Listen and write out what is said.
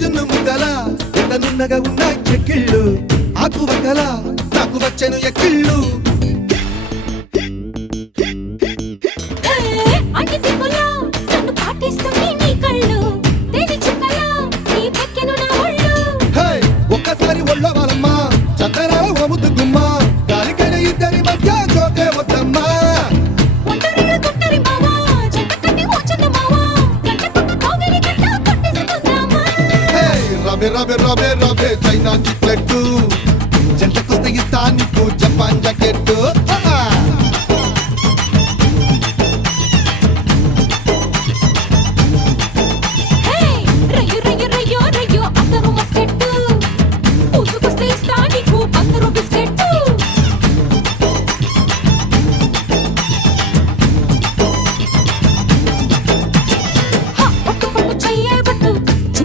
జున్ను ముద్దల ఎంత నున్నగా ఉన్నాయి చెక్కిళ్ళు ఆకు వక్కల నాకు వచ్చెను ఎక్కిళ్ళు ఒక్కసారి ఒళ్ళో వాళ్ళమ్మా చందనాల ఓముద్దు గుమ్మ గాలికైన ఇద్దరి మధ్య జోకే వద్దమ్మా రబే రబే రబే రబే చైనా చిక్లెట్టు జంటకొస్తే ఇస్తా నీకు జపాన్ జాకెట్